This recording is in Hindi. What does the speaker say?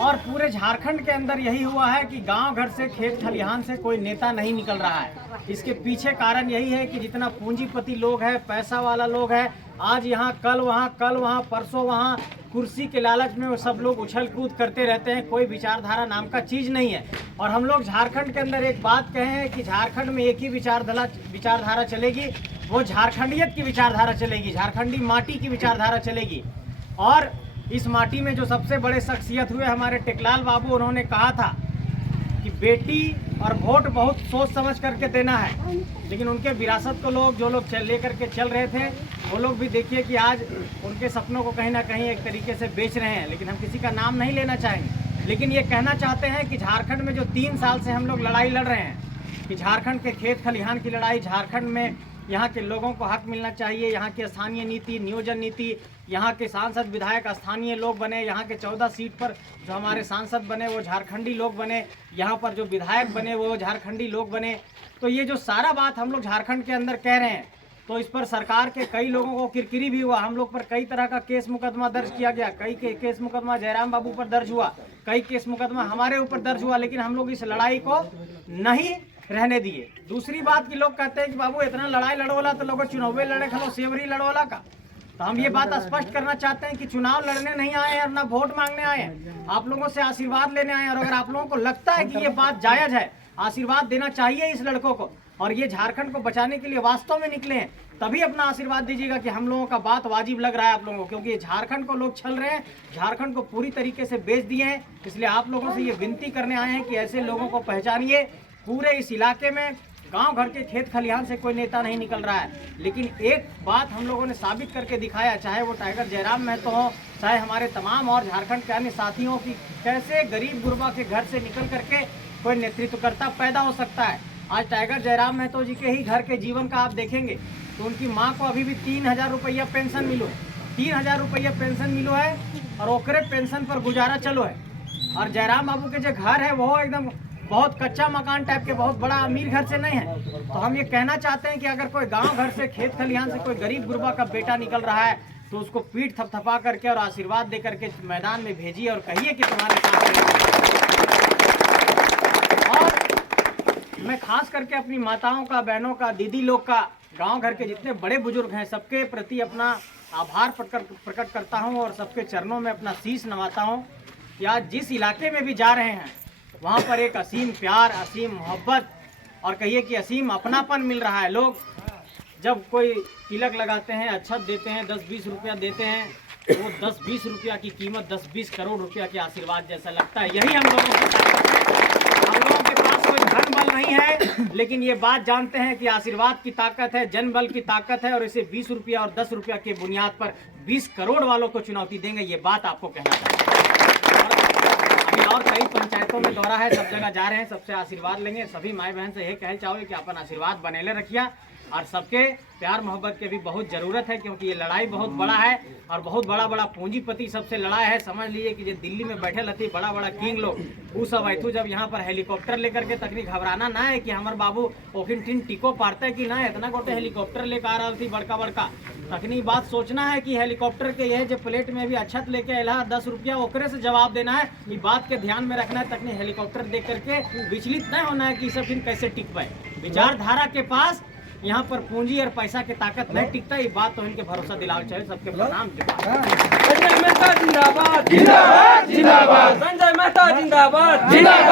और पूरे झारखंड के अंदर यही हुआ है कि गांव घर से, खेत खलिहान से कोई नेता नहीं निकल रहा है। इसके पीछे कारण यही है कि जितना पूंजीपति लोग है, पैसा वाला लोग है, आज यहाँ कल वहाँ परसों वहाँ, कुर्सी के लालच में वो सब लोग उछल कूद करते रहते हैं। कोई विचारधारा नाम का चीज़ नहीं है। और हम लोग झारखंड के अंदर एक बात कहे हैं कि झारखंड में एक ही विचारधारा चलेगी, वो झारखंडियत की विचारधारा चलेगी, झारखंडी माटी की विचारधारा चलेगी। और इस माटी में जो सबसे बड़े शख्सियत हुए हमारे टेकलाल बाबू, उन्होंने कहा था कि बेटी और वोट बहुत सोच समझ करके देना है। लेकिन उनके विरासत को लोग जो लोग लेकर के चल रहे थे, वो लोग भी देखिए कि आज उनके सपनों को कहीं ना कहीं एक तरीके से बेच रहे हैं। लेकिन हम किसी का नाम नहीं लेना चाहेंगे, लेकिन ये कहना चाहते हैं कि झारखंड में जो 3 साल से हम लोग लड़ाई लड़ रहे हैं कि झारखंड के खेत खलिहान की लड़ाई, झारखंड में यहाँ के लोगों को हक मिलना चाहिए, यहाँ की स्थानीय नीति, नियोजन नीति, यहाँ के सांसद विधायक स्थानीय लोग बने, यहाँ के 14 सीट पर जो हमारे सांसद बने वो झारखंडी लोग बने, यहाँ पर जो विधायक बने वो झारखंडी लोग बने। तो ये जो सारा बात हम लोग झारखंड के अंदर कह रहे हैं, तो इस पर सरकार के कई लोगों को किरकिरी भी हुआ। हम लोग पर कई तरह का केस मुकदमा दर्ज किया गया, कई केस मुकदमा जयराम बाबू पर दर्ज हुआ, कई केस मुकदमा हमारे ऊपर दर्ज हुआ, लेकिन हम लोग इस लड़ाई को नहीं रहने दिए। दूसरी बात कि लोग कहते हैं कि बाबू इतना लड़ाई लड़ोला तो लोग चुनाव लड़े खलो सेवरी लड़ोला का। तो हम ये बात स्पष्ट करना चाहते हैं कि चुनाव लड़ने नहीं आए हैं और ना वोट मांगने आए हैं, आप लोगों से आशीर्वाद लेने आए हैं। और अगर आप लोगों को लगता है कि ये बात जायज़ है, आशीर्वाद देना चाहिए इस लड़कों को, और ये झारखंड को बचाने के लिए वास्तव में निकले हैं, तभी अपना आशीर्वाद दीजिएगा कि हम लोगों का बात वाजिब लग रहा है आप लोगों को। क्योंकि झारखंड को लोग छल रहे हैं, झारखंड को पूरी तरीके से बेच दिए हैं। इसलिए आप लोगों से ये विनती करने आए हैं कि ऐसे लोगों को पहचानिए। पूरे इस इलाके में गांव घर के खेत खलिहान से कोई नेता नहीं निकल रहा है, लेकिन एक बात हम लोगों ने साबित करके दिखाया, चाहे वो टाइगर जयराम महतो हो, चाहे हमारे तमाम और झारखंड के अन्य साथियों की, कैसे गरीब गुरबा के घर से निकल करके कोई नेतृत्वकर्ता पैदा हो सकता है। आज टाइगर जयराम महतो जी के ही घर के जीवन का आप देखेंगे तो उनकी माँ को अभी भी 3000 रुपया पेंशन मिलो है, 3000 रुपया पेंशन मिलो है, और ओकरे पेंशन पर गुजारा चलो है। और जयराम बाबू के जो घर है वो एकदम बहुत कच्चा मकान टाइप के, बहुत बड़ा अमीर घर से नहीं है। तो हम ये कहना चाहते हैं कि अगर कोई गांव घर से, खेत खलिहान से कोई गरीब गुरबा का बेटा निकल रहा है तो उसको पीठ थपथपा करके और आशीर्वाद दे करके मैदान में भेजिए और कहिए कि तुम्हारे साथ। और मैं खास करके अपनी माताओं का, बहनों का, दीदी लोग का, गाँव घर के जितने बड़े बुजुर्ग हैं सबके प्रति अपना आभार प्रकट करता हूँ और सबके चरणों में अपना शीश नवाता हूँ कि आज जिस इलाके में भी जा रहे हैं वहाँ पर एक असीम प्यार, असीम मोहब्बत और कहिए कि असीम अपनापन मिल रहा है। लोग जब कोई तिलक लगाते हैं, अच्छत देते हैं, 10-20 रुपया देते हैं, तो वो 10-20 रुपया की कीमत 10-20 करोड़ रुपया के आशीर्वाद जैसा लगता है। यही हम लोगों की ताकत है। हम लोगों के पास कोई धन बल नहीं है, लेकिन ये बात जानते हैं कि आशीर्वाद की ताकत है, जन बल की ताकत है, और इसे 20 रुपया और 10 रुपया के बुनियाद पर 20 करोड़ वालों को चुनौती देंगे। ये बात आपको कहना चाहिए। और कई पंचायतों में दौरा है, सब जगह जा रहे हैं, सबसे आशीर्वाद लेंगे। सभी माई बहन से यही कहना चाहोगे कि अपन आशीर्वाद बनेले रखिए, और सबके प्यार मोहब्बत की भी बहुत ज़रूरत है, क्योंकि ये लड़ाई बहुत बड़ा है और बहुत बड़ा पूंजीपति सबसे लड़ाई है। समझ लीजिए कि जो दिल्ली में बैठे रहती बड़ा किंग लोग, वो सब ऐठू जब यहाँ पर हेलीकॉप्टर लेकर के, तकनी घबराना ना है कि हमारे बाबू ओखिन टिन टिको पारते कि ना, इतना गोटे हेलीकॉप्टर लेकर आ रहा थी बड़का, तकनी बात सोचना है कि हेलीकॉप्टर के यह जो प्लेट में भी अच्छत लेके अला 10 रुपया, ओकरे से जवाब देना है। ये बात के ध्यान में रखना है, तकनी हेलीकॉप्टर देख करके विचलित नहीं होना है कि सब दिन कैसे टिक पाए। विचारधारा के पास यहाँ पर पूंजी और पैसा की ताकत नहीं टिकता, ये बात तो इनके भरोसा दिलाना चाहिए। सबके प्रणाम। संजय मेहता जिंदाबाद, जिंदाबाद जिंदाबाद। संजय मेहता जिंदाबाद, जिंदाबाद।